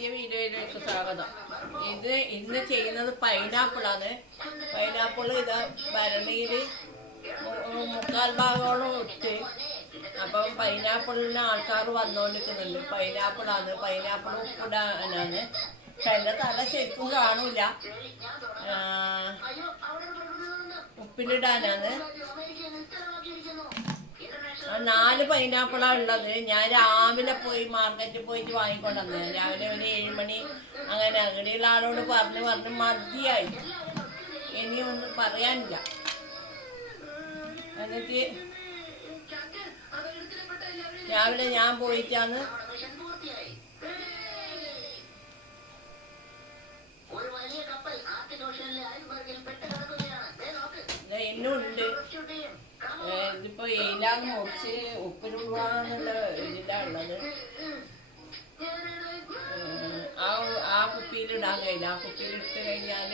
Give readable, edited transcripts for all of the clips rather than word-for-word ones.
വീഡിയോയിലേക്ക് സ്വാഗതം. ഇന്ന് ചെയ്യുന്നത് പൈനാപ്പിളാണ്. പൈനാപ്പിൾ ഇത് ഭരണിയിൽ 3/4 ഭാഗത്തോളം ഇട്ട്. അപ്പം പൈനാപ്പിളിന് ആൾക്കാർ വന്നുകൊണ്ടിരിക്കുന്നുണ്ട്. പൈനാപ്പിളാണ്, പൈനാപ്പിൾ ഉപ്പിടാനാണ്. പക്ഷെ എൻ്റെ തല ശരിക്കും കാണൂല, ഉപ്പിലിടാനാണ്. 4 പൈനാപ്പിളാണ് ഉള്ളത്. ഞാൻ രാവിലെ പോയി മാർക്കറ്റിൽ പോയിട്ട് വാങ്ങിക്കൊണ്ടുവന്നു. രാവിലെ ഒരു 7 മണി അങ്ങനെ അങ്ങനെയുള്ള ആളോട് പറഞ്ഞ് മതിയായി, ഇനിയൊന്നും പറയാനില്ല. എന്നിട്ട് രാവിലെ ഞാൻ പോയിട്ടാണ് ഇന്നുണ്ട്. ഇതിപ്പോ ഏലാന്ന് മുറിച്ച് ഉപ്പിലിടുവാന്നുള്ള ഇതിലാണ് ഉള്ളത്. ആ കുപ്പിയിലിടാൻ കഴിയില്ല. ആ കുപ്പിയിലിട്ട് കഴിഞ്ഞാൽ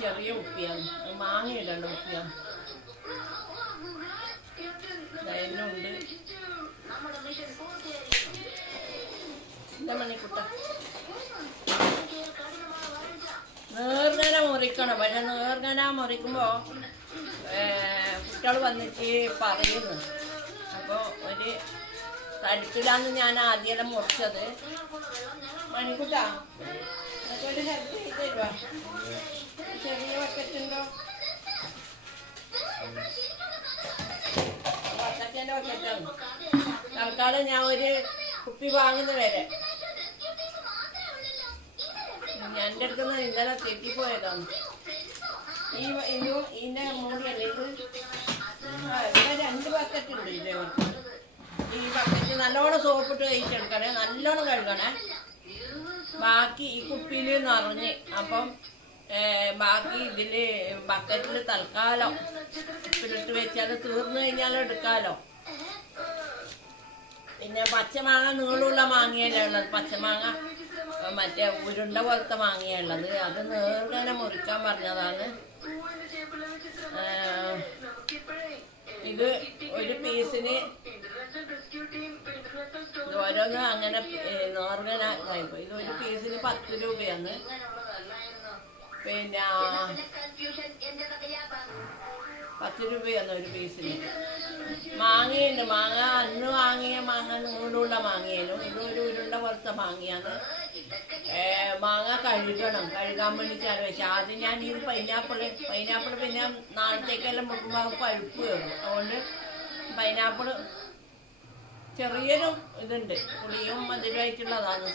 ചെറിയ കുപ്പിയാണ്, മാങ്ങ ഇടേണ്ട കുപ്പിയാണ്. എന്നുണ്ട്. എന്താ മണിക്കുട്ട, നേർങ്ങനെ മുറിക്കണം. പക്ഷെ നേർങ്ങനെ മുറിക്കുമ്പോ കുട്ടികൾ വന്നിട്ട് പറയുന്നു. അപ്പോൾ ഒരു തടുപ്പിലാന്ന് ഞാൻ ആദ്യം മുറിച്ചത്. മണിക്കുട്ട ഒരു ഹെൽപ്പ് ചെയ്ത് തരുവാ? ചെറിയ ബക്കറ്റുണ്ടോ? ബക്കറ്റിൻ്റെ ബക്കറ്റാണ്. തൽക്കാലം ഞാൻ ഒരു കുപ്പി വാങ്ങുന്ന വരെ. എൻ്റെ അടുത്തുനിന്ന് ഇന്നലെ തെറ്റിപ്പോയതാണ്. ഇതിന്റെ മൂടിയല്ലേ ഇത്? ഇവിടെ 2 ബക്കറ്റ് ഉണ്ട്. ഇതേപോലെ ഈ ബക്കറ്റ് നല്ലോണം സോപ്പിട്ട് കഴിച്ചെടുക്കണേ, നല്ലോണം കഴുകണേ. ബാക്കി ഈ കുപ്പിയിൽ നിറഞ്ഞ്. അപ്പം ബാക്കി ഇതില് ബക്കറ്റിൽ തൽക്കാലം ഉപ്പിലിട്ട് വെച്ചാൽ തീർന്നു കഴിഞ്ഞാൽ എടുക്കാലോ. പിന്നെ പച്ചമാങ്ങ നീളമുള്ള മാങ്ങയല്ലേ ഉള്ളത്. പച്ചമാങ്ങ മറ്റേ ഉരുണ്ട പോലത്തെ മാങ്ങയുള്ളത്. അത് നേർങ്ങനെ മുറിക്കാൻ പറഞ്ഞതാണ്. ഇത് ഒരു പീസിന് ഓരോന്ന് അങ്ങനെ നേർങ്ങനായിപ്പോ. ഇത് ഒരു പീസിന് 10 രൂപയാണ്. പിന്നെ 10 രൂപയാണ് ഒരു പീസിന്. മാങ്ങയുണ്ട്. മാങ്ങ അന്ന് വാങ്ങിയ മാങ്ങ നൂലുള്ള മാങ്ങയായിരുന്നു. ഇതൊരു ഉരുണ്ട പോലത്തെ മാങ്ങയാണ്. മാങ്ങ കഴുകാൻ വേണ്ടിയിട്ടാണ് വെച്ചത്. ആദ്യം ഞാൻ ഈ പൈനാപ്പിൾ പിന്നെ നാളത്തേക്കെല്ലാം മുക്കുമ്പോൾ പഴുപ്പ് കയറും. അതുകൊണ്ട് പൈനാപ്പിൾ ചെറിയൊരു ഇതുണ്ട്, പുളിയും മധുരമായിട്ടുള്ളതാണ്.